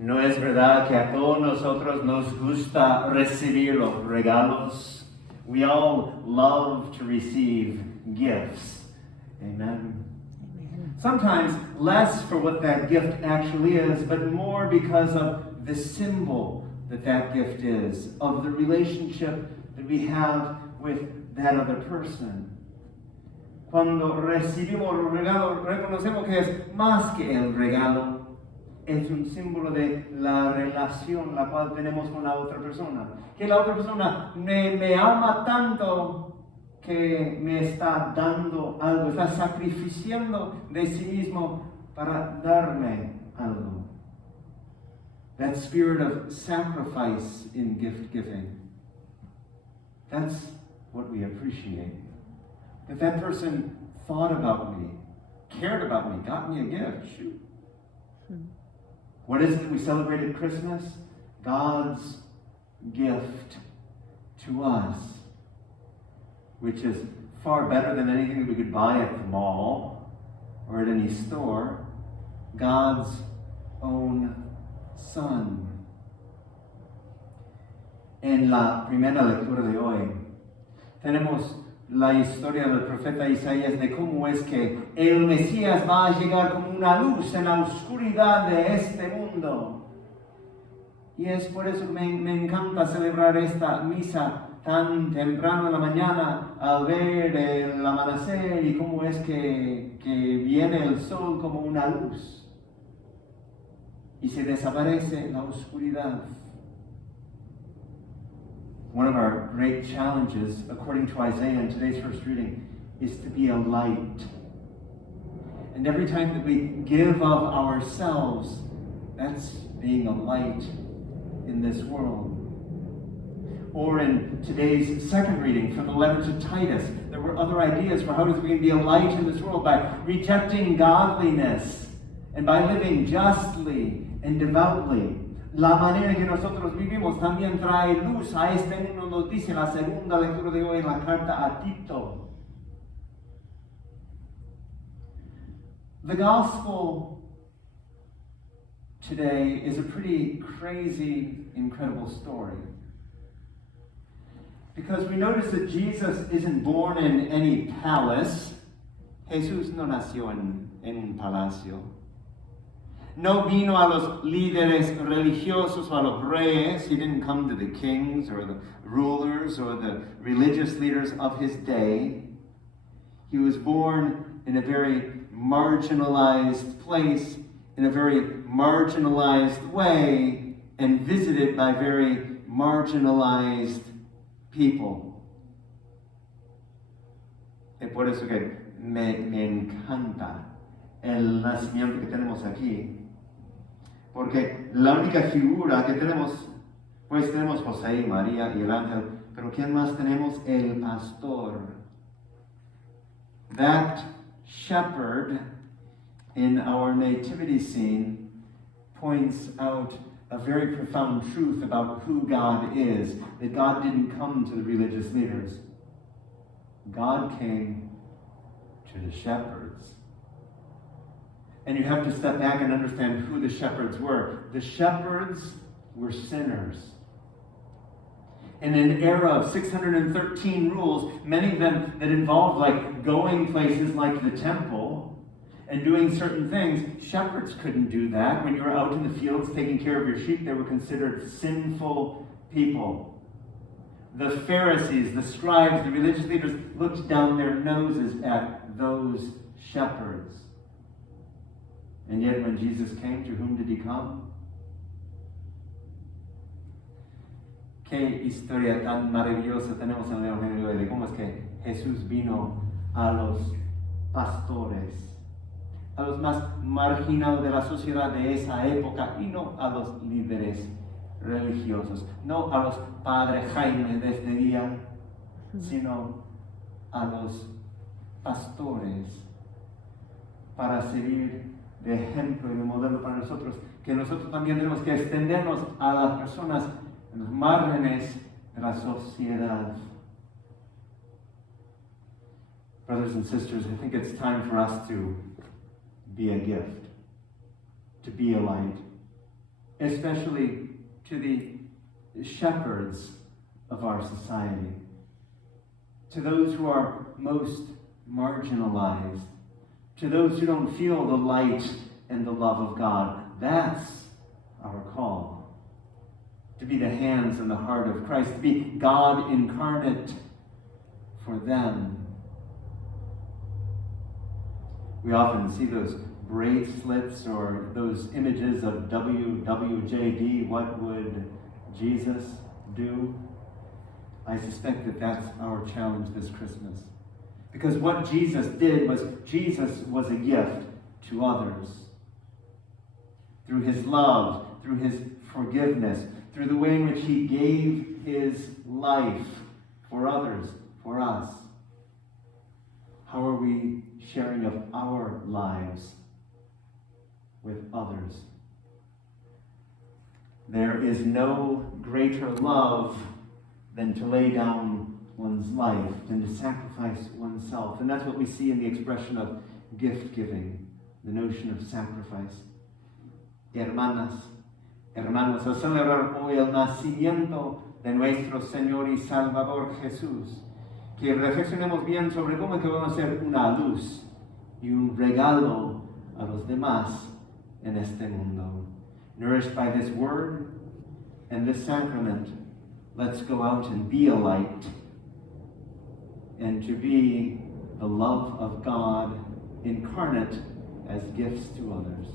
¿No es verdad que a todos nosotros nos gusta recibir los regalos? We all love to receive gifts. Amen. Sometimes less for what that gift actually is, but more because of the symbol that that gift is, of the relationship that we have with that other person. Cuando recibimos el regalo, reconocemos que es más que el regalo. Es un símbolo de la relación la cual tenemos con la otra persona. Que la otra persona me ama tanto que me está dando algo, está sacrificando de sí mismo para darme algo. That spirit of sacrifice in gift giving. That's what we appreciate. That person thought about me, cared about me, got me a gift. Shoot. What is it that we celebrate at Christmas? God's gift to us, which is far better than anything that we could buy at the mall or at any store. God's own Son. En la primera lectura de hoy, tenemos la historia del profeta Isaías de cómo es que el Mesías va a llegar como una luz en la oscuridad de este mundo. Y es por eso que me encanta celebrar esta misa tan temprano en la mañana al ver el amanecer y cómo es que viene el sol como una luz y se desaparece la oscuridad. One of our great challenges, according to Isaiah in today's first reading, is to be a light. And every time that we give of ourselves, that's being a light in this world. Or in today's second reading from the letter to Titus, there were other ideas for how we can be a light in this world by rejecting godliness and by living justly and devoutly. La manera que nosotros vivimos también trae luz a este mundo, nos dice la segunda lectura de hoy en la carta a Tito. The gospel today is a pretty crazy, incredible story. Because we notice that Jesus isn't born in any palace. Jesús no nació en un palacio. No vino a los líderes religiosos o a los reyes. He didn't come to the kings or the rulers or the religious leaders of his day. He was born in a very marginalized place, in a very marginalized way, and visited by very marginalized people. Y por eso que me encanta el nacimiento que tenemos aquí. Porque la única figura que tenemos, pues tenemos José y María y el ángel, pero ¿quién más tenemos? El pastor. That shepherd in our nativity scene points out a very profound truth about who God is, that God didn't come to the religious leaders. God came to the shepherds. And you have to step back and understand who the shepherds were. The shepherds were sinners. In an era of 613 rules, many of them that involved like going places like the temple and doing certain things, shepherds couldn't do that. When you were out in the fields taking care of your sheep, they were considered sinful people. The Pharisees, the scribes, the religious leaders looked down their noses at those shepherds. And yet when Jesus came, to whom did he come? Qué historia tan maravillosa tenemos en el Evangelio de cómo es que Jesús vino a los pastores, a los más marginados de la sociedad de esa época, y no a los líderes religiosos, no a los Padre Jayme de este día, sino a los pastores, para servir de ejemplo y de modelo para nosotros, que nosotros también tenemos que extendernos a las personas en los márgenes de la sociedad. Brothers and sisters, I think it's time for us to be a gift, to be a light. especially to the shepherds of our society, to those who are most marginalized, to those who don't feel the light and the love of God. That's our call. To be the hands and the heart of Christ, to be God incarnate for them. We often see those bracelets or those images of WWJD, what would Jesus do? I suspect that that's our challenge this Christmas. Because what Jesus did was, Jesus was a gift to others. Through his love, through his forgiveness, through the way in which he gave his life for others, for us. How are we sharing of our lives with others? There is no greater love than to lay down one's life, than to sacrifice oneself. And that's what we see in the expression of gift giving, the notion of sacrifice. Hermanos, a celebrar hoy el nacimiento de nuestro Señor y Salvador Jesús, que reflexionemos bien sobre cómo es que vamos a ser una luz y un regalo a los demás en este mundo. Nourished by this word and this sacrament, let's go out and be a light and to be the love of God incarnate as gifts to others.